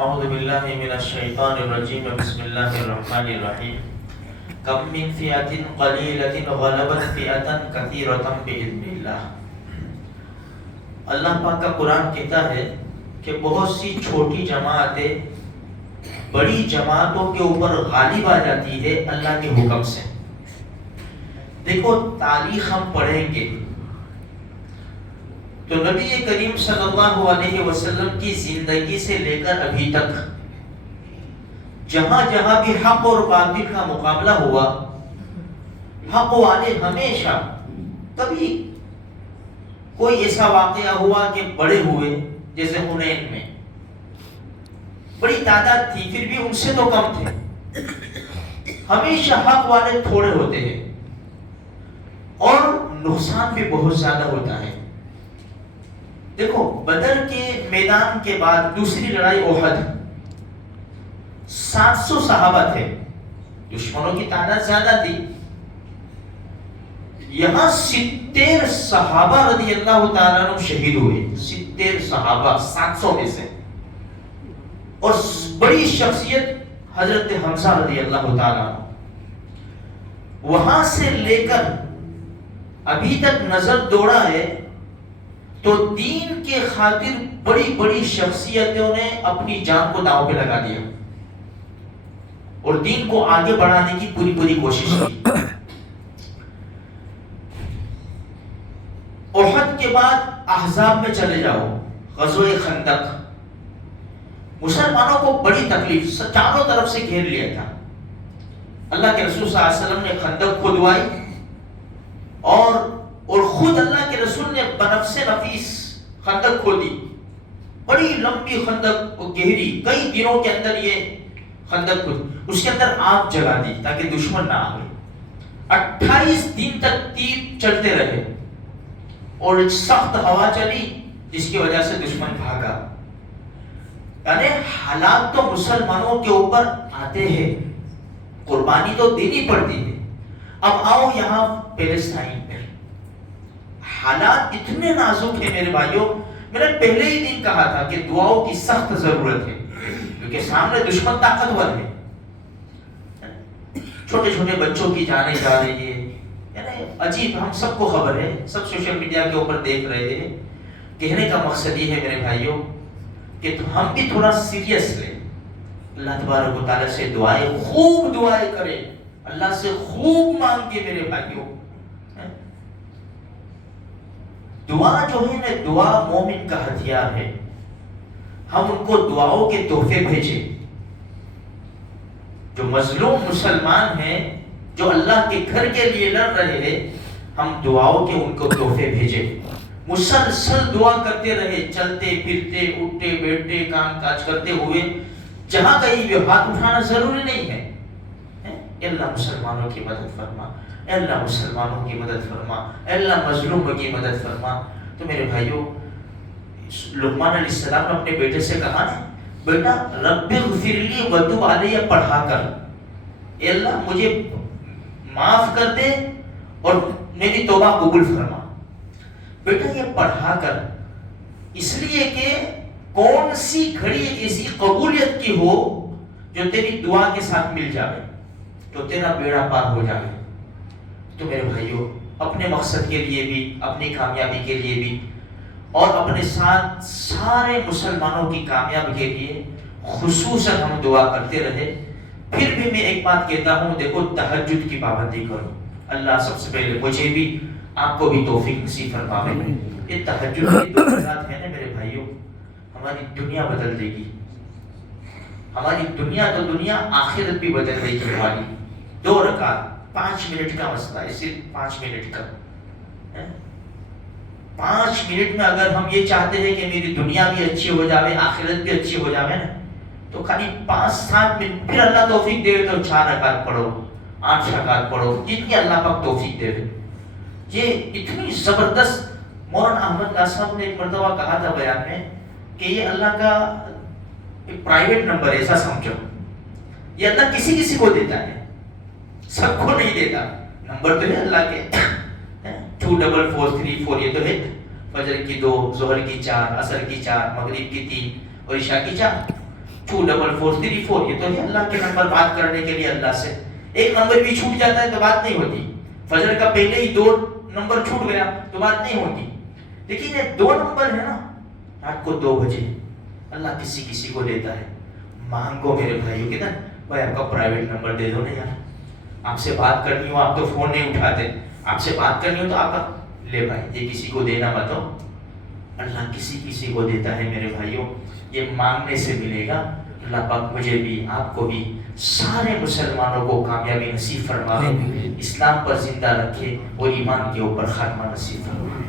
اعوذ باللہ من الشیطان الرجیم بسم اللہ الرحمن الرحیم کم من فئۃ قلیلۃ غلبت فئۃ کثیرۃ بإذن اللہ۔ اللہ پاک کا قرآن کہتا ہے کہ بہت سی چھوٹی جماعتیں بڑی جماعتوں کے اوپر غالب آ جاتی ہے اللہ کے حکم سے۔ دیکھو تاریخ ہم پڑھیں گے تو نبی کریم صلی اللہ علیہ وسلم کی زندگی سے لے کر ابھی تک جہاں جہاں بھی حق اور باطل کا مقابلہ ہوا، حق والے ہمیشہ، کبھی کوئی ایسا واقعہ ہوا کہ بڑے ہوئے، جیسے حنین میں بڑی تعداد تھی پھر بھی ان سے تو کم تھے، ہمیشہ حق والے تھوڑے ہوتے ہیں اور نقصان بھی بہت زیادہ ہوتا ہے۔ دیکھو بدر کے میدان کے بعد دوسری لڑائی احد، 700 صحابہ تھے، دشمنوں کی تعداد زیادہ تھی، یہاں 70 صحابہ رضی اللہ تعالیٰ عنہ شہید ہوئے، 70 صحابہ 700 میں سے، اور بڑی شخصیت حضرت حمزہ رضی اللہ تعالیٰ عنہ۔ وہاں سے لے کر ابھی تک نظر دوڑا ہے تو دین کے خاطر بڑی بڑی شخصیتوں نے اپنی جان کو داؤ پہ لگا دیا اور دین کو آگے بڑھانے کی پوری پوری کوشش کی۔ احد کے بعد احزاب میں چلے جاؤ، غزوہ خندق، مسلمانوں کو بڑی تکلیف، چاروں طرف سے گھیر لیا تھا۔ اللہ کے رسول صلی اللہ علیہ وسلم نے خندق کھدوائی اور خود اللہ کے رسول نے بنفس نفیس خندق کھودی، بڑی لمبی خندق، گہری، کئی دنوں کے اندر یہ خندق کھود، اس کے اندر آگ جلا دی تاکہ دشمن نہ آئے۔ 28 دن تک تیر چلتے رہے اور ایک سخت ہوا چلی جس کی وجہ سے دشمن بھاگا۔ یعنی حالات تو مسلمانوں کے اوپر آتے ہیں، قربانی تو دینی پڑتی ہے۔ اب آؤ یہاں پیلسٹائن پہ، حالات اتنے نازک ہیں میرے بھائیوں، میں نے پہلے ہی دن کہا تھا کہ دعاؤں کی سخت ضرورت ہے کیونکہ سامنے دشمن طاقتور ہے، چھوٹے چھوٹے بچوں کی جانیں جا رہی ہے، یعنی عجیب، ہم سب کو خبر ہے، سب سوشل میڈیا کے اوپر دیکھ رہے ہیں۔ کہنے کا مقصد یہ ہے میرے بھائیوں کہ ہم بھی تھوڑا سیریس لیں، اللہ تبارک و تعالیٰ سے دعائیں، خوب دعائیں کریں، اللہ سے خوب مانگے میرے بھائیوں۔ دعا جو ہے نا، دعا مومن کا ہتھیار ہے، ہم ان کو دعاؤں کے تحفے بھیجیں۔ جو مظلوم مسلمان ہیں، جو اللہ کے گھر کے لیے لڑ رہے ہیں، ہم دعاؤں کے ان کو تحفے بھیجیں، مسلسل دعا کرتے رہے، چلتے پھرتے اٹھتے بیٹھتے کام کاج کرتے ہوئے، جہاں کہیں بھی ہاتھ اٹھانا ضروری نہیں ہے۔ اے اللہ مسلمانوں کی مدد فرما، اے اللہ مسلمانوں کی مدد فرما، اے اللہ مظلوموں کی مدد فرما۔ تو میرے بھائیوں، لقمان علیہ السلام نے اپنے بیٹے سے کہا نا، بیٹا رب اغفر لی وتب علی پڑھا کر، اے اللہ مجھے معاف کر دے اور میری توبہ قبول فرما۔ بیٹا یہ پڑھا کر، اس لیے کہ کون سی گھڑی ایسی قبولیت کی ہو جو تیری دعا کے ساتھ مل جائے تو تیرا بیڑا پار ہو جائے۔ تو میرے بھائیوں، اپنے مقصد کے لیے بھی، اپنی کامیابی کے لیے بھی، اور اپنے ساتھ سارے مسلمانوں کی کامیابی کے لیے خصوصاً ہم دعا کرتے رہے۔ پھر بھی میں ایک بات کہتا ہوں، دیکھو تہجد کی پابندی کرو۔ اللہ سب سے پہلے مجھے بھی، آپ کو بھی توفیق نصیب فرمائے۔ یہ تہجد کی دو رکعت ہے نا میرے بھائیوں، ہماری دنیا بدل دے گی، ہماری دنیا تو دنیا، آخرت بھی بدل دے گی ہماری۔ 2 رکعت، 5 منٹ کا مسئلہ ہے، صرف 5 منٹ کا۔ 5 منٹ میں اگر ہم یہ چاہتے ہیں کہ میری دنیا بھی اچھی ہو جاوے، آخرت بھی اچھی ہو جاوے نا، تو خالی 5-7 منٹ، پھر اللہ توفیق دے تو 4 رکعت پڑھو، 8 رکعت پڑھو، جتنی اللہ پاک توفیق دے۔ یہ اتنی زبردست، مولانا احمد اللہ صاحب نے ایک مرتبہ کہا تھا بیان میں کہ یہ اللہ کا ایک پرائیویٹ نمبر ایسا سمجھو، یہ اللہ کسی کسی کو دیتا ہے، سب کو نہیں دیتا۔ نمبر تو ہے اللہ کے 24434، یہ تو ہے فجر کی 2، ظہر کی 4، عصر کی 4، مغرب کی 3 اور عشاء کی 4۔ 244434 یہ تو ہے اللہ کے نمبر بات کرنے کے لیے اللہ سے. ایک نمبر بھی چھوٹ جاتا ہے تو بات نہیں ہوتی. فجر کا پہلے ہی 2 نمبر چھوٹ گیا تو بات نہیں ہوتی. لیکن یہ 2 نمبر ہے نا رات کو 2 بجے اللہ کسی کسی کو دیتا ہے. مانگو میرے بھائیوں کدھر بھائی آپ کا پرائیویٹ نمبر دے دو نا یار, آپ سے بات کرنی ہو آپ تو فون نہیں اٹھاتے, آپ سے بات کرنی ہو تو آپ کا لے بھائی یہ کسی کو دینا مت ہو. اللہ کسی کسی کو دیتا ہے میرے بھائیوں, یہ مانگنے سے ملے گا. اللہ پاک مجھے بھی آپ کو بھی سارے مسلمانوں کو کامیابی نصیب فرمائے, اسلام پر زندہ رکھے اور ایمان کے اوپر خاتمہ نصیب فرمائے.